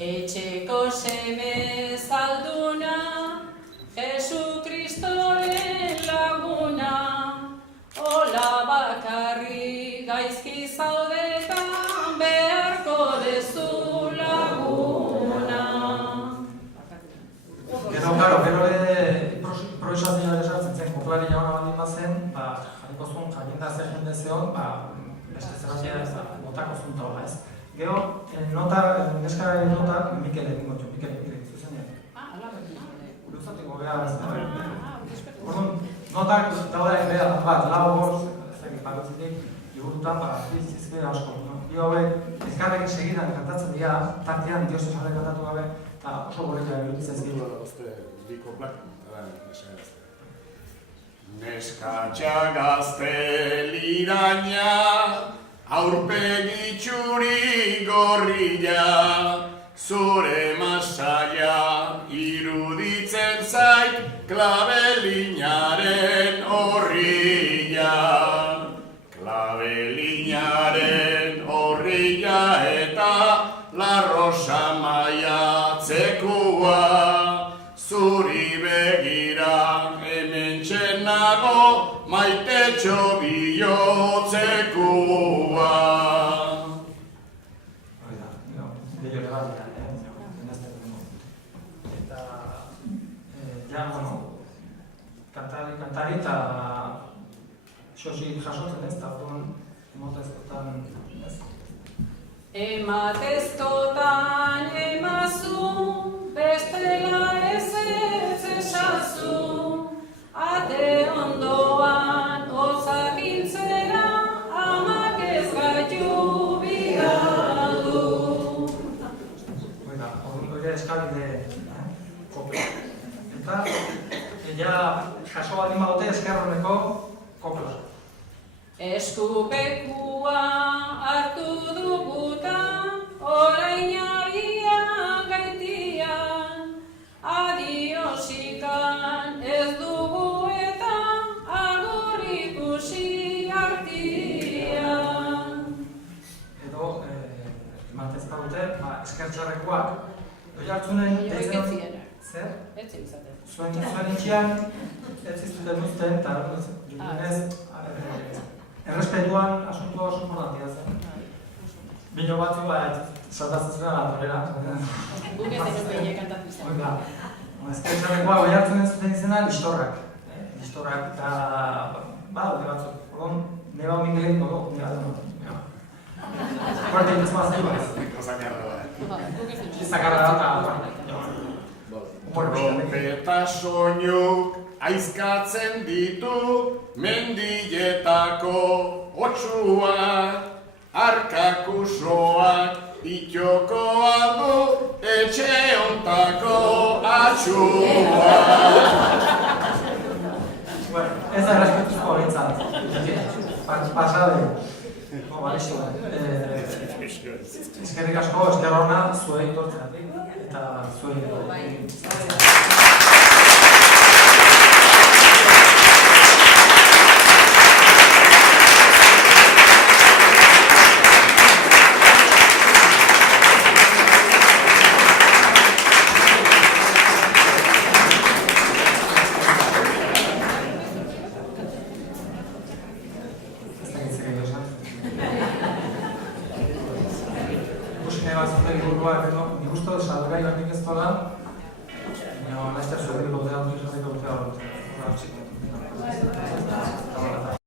Etxeko seme zalduna, Jesukristoren laguna, hola bakarri gaizki zaudetan beharko dezu laguna. Gero, gero improvisazioa esatzen zen, koplari jauna baldin bazen, jarriko zuen, jakinda zer jende zeon, beste zeratia botako zuen taula, ez? Gero, neskaren nota, Mikel egingo txu, Mikel zuzenean. Ala berdina. Luzatiko beha, ez da. Orduan, notak daude beha bat, lau bost, ez dakit bakotzitik, liburutan, izbera asko. Dio hauek, ezkarrekin segidan kantatzen dira, tartean, Dios esale kantatu gabe, eta oso goreka erotiz ez gira. Neskatxa gazte liraina, aurpegi txuri gorria, zure masaia iruditzen zait klabelinaren horria. Klabelinaren horria eta la rosa maiatzekua, zuri begira hemen txenago maitetxo bihotzekua. Kantari eta xosi jasotzen ez, eta orduan emotezkotan ez. Ematezkotan emazu, bestela ez esazu, ate ondoan ozakintzera, amak ez gaitu bigadu. Hori eskabide kopla. Eta, jaso baldin badote eskerroneko kopla. Eskupekua hartu dugutan, orain abian gaitian, adiosikan ez dugu eta agur ikusi artian. Edo, ematezka dute, eskertxarrekoak, doi hartzunen... Zer? Ez izaten. Zuen itxian, ez izuten uzten, eta errespetuan asuntua oso importantia zen. Bino batzu saltatzen zuen alatorera. Guk ez denu behine kantatu izan. Eskertxarrekoa goi hartzen zuten izena listorrak. Listorrak eta badaude batzuk. Orduan, neba homin gehiago dugu, neba dugu. Guardia intzumazio bat. Izakarra da eta... Trompeta soinuk aizkatzen ditu mendiletako otsuak, arkakusoak itxokoa du etxe ontako atxua. Ez da errespetuzko horretzat. Pasade. Eskerrik asko, esker hona, zuei tortzeatik, eta zuei... Nik uste salgai batik ez dola, laster zuetik